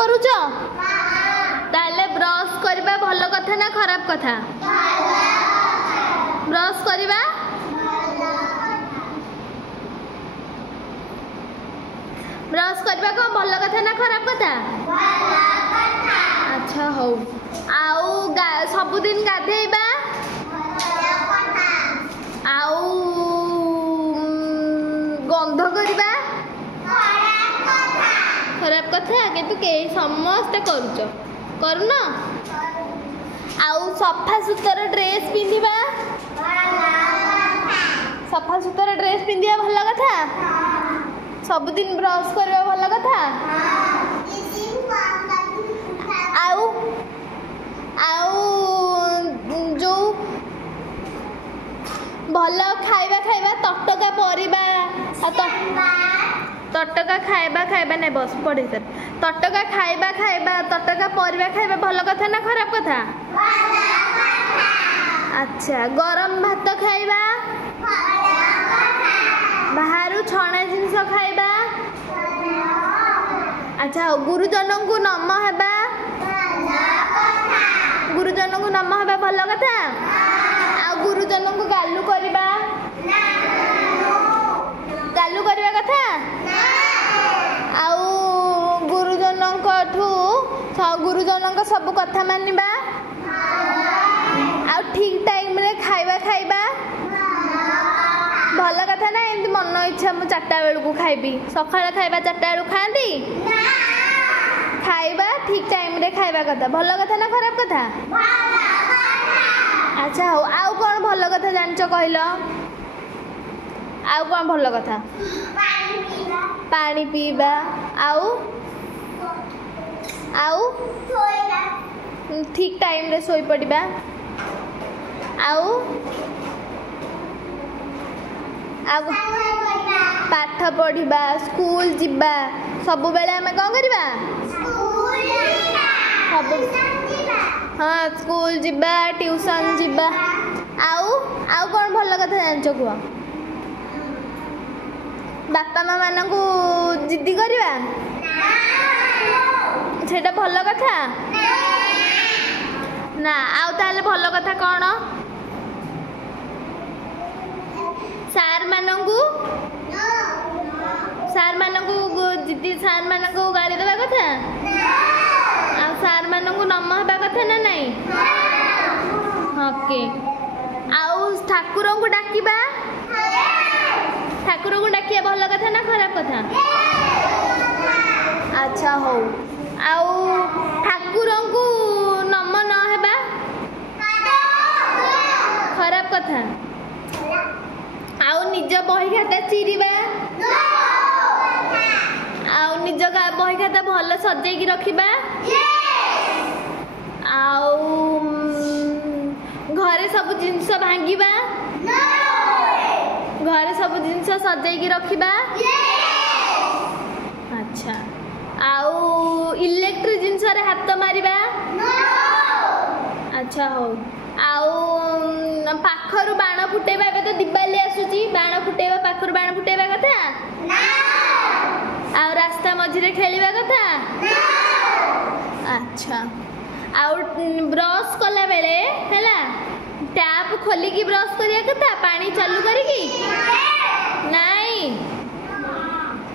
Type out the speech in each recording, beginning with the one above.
करूच ताले ब्रश करबा भल कथा ना खराब कथा ब्रश करबा ब्रश करबा को भल कथा ना खराब कथा अच्छा हो आउ सबुदिन गाधेबा आउ गंध करबा खराब कथा किंतु के समस्त करूच करूना आउ सफा सुतर ड्रेस पिंधिबा सफा सुतर ड्रेस पिंधिया भल कथा सबुदिन ब्रश करबा भल कथा आउ आउ जो भल खाइबा खाइबा तटका परिबा तटका खाइबा खाइबा नहीं बस पढ़े सर तटका खाइबा खाइबा तटका परिबा खाइबा भल कथा ना खराब कथा अच्छा गरम भात खाइबा बाहर छणा जिनस खाइबा अच्छा गुरुजन को नम हेबा गुरुजन को नम हेबा भल कथा आ गुरुजन को गालु करबा गालु करबा कथा आउ गुरुजन गुरुजन सब कथा मानिबा आ ठीक टाइम रे खाइबा खाइबा भल कथा ना एमती मन इच्छा मु 4टा बेल को खाइबी सकाळ खाइबा 4टा बेल खांदी खाइबा ठीक टाइम रे खाइबा कथा भल कथा ना खराब कथा अच्छा हो आउ कौन भल कथा जानच कहलो आउ कौन भल कथा पानी पीबा आउ आउ ठीक टाइम रे सोई पड़िबा आउ आउ पाठ पढ़िबा स्कूल जिबा सब बेले हमें कौन करिबा हाँ स्कूल जिबा ट्यूशन जिबा आउ आउ कौन भल कथा जानच कुह बापा माँ मान को जिद्दी करवा सेटा भल कथा ना आउ ताले भल कथा कौन सार मानू जिद्दी सार मानू गाड़ी देवा कथा आ सार मानू नम हवा कथा ना नहीं ओके आउ ठाकुर को डाकिबा ठाकुर को डाकिया भल कथा ना खराब कथा अच्छा हो आउ ठाकुर को नम न हेबा खराब कथा आउ निज बही खाता चिरिबा आउ निज बही खाता भल सजेकी रखिबा आउ घरे सब जिनस भांगिबा घरे सब जिनस सजेकी रखिबा अच्छा आउ इलेक्ट्रिक जिनस रे हाथ मारिबा अच्छा हो आउ पाखरु बाण फुटेबा एबे तो दिवाली आसुची बाण फुटेबा पाखरु बाण फुटेबा कथा आउ रास्ता मझिरे खेलिबा कथा अच्छा आउ ब्रश कला बेले हैला टैप खोली की ब्रश करिया कथा पानी चालू करिकी नहीं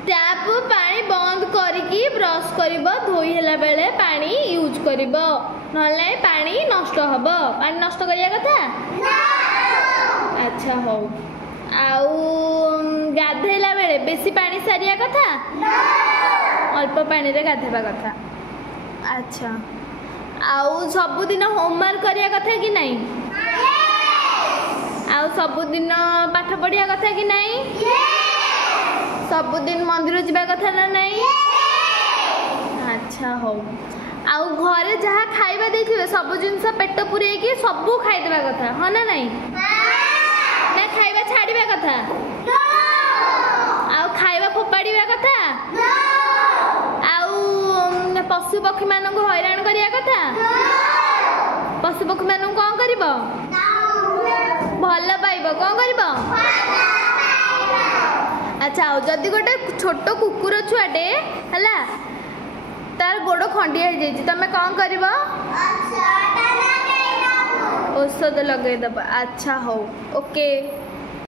टैप पानी बंद करिकी ब्रश करिबो धोई हैला बेले पानी यूज करिबो नले पानी नष्ट हबो पानी नष्ट करिया कथा अच्छा हो आउ गाधेला बेले बेसी पानी सारिया कथा अल्प पानी रे गाधेबा कथा अच्छा आउ सबुदिन होमवर्क करिया कथा कि नहीं आउ सबुदिन पाठ पढ़िया कथा कि नहीं सबुदिन मंदिर जावा कथा ना नहीं अच्छा हो आउ घरे जहाँ खाइबा देथिबे सब जिनस पेट पुरे के सब खाई देबा कथा हाँ ना नहीं ना खाइबा छाड़िबा कथा आउ खाइबा फोपाड़िबा कथा आउ पशु पक्षी मान को हैरान करिया कथा पशु पक्षी मान कौन करिबो भल पाइबो कौन करिबो अच्छा जदि गोटे छोट कुकुर छुआटे हला तार गोड़ खंडिया हो जाइए तुम कौन कर औषध लगे दबा अच्छा हो ओके।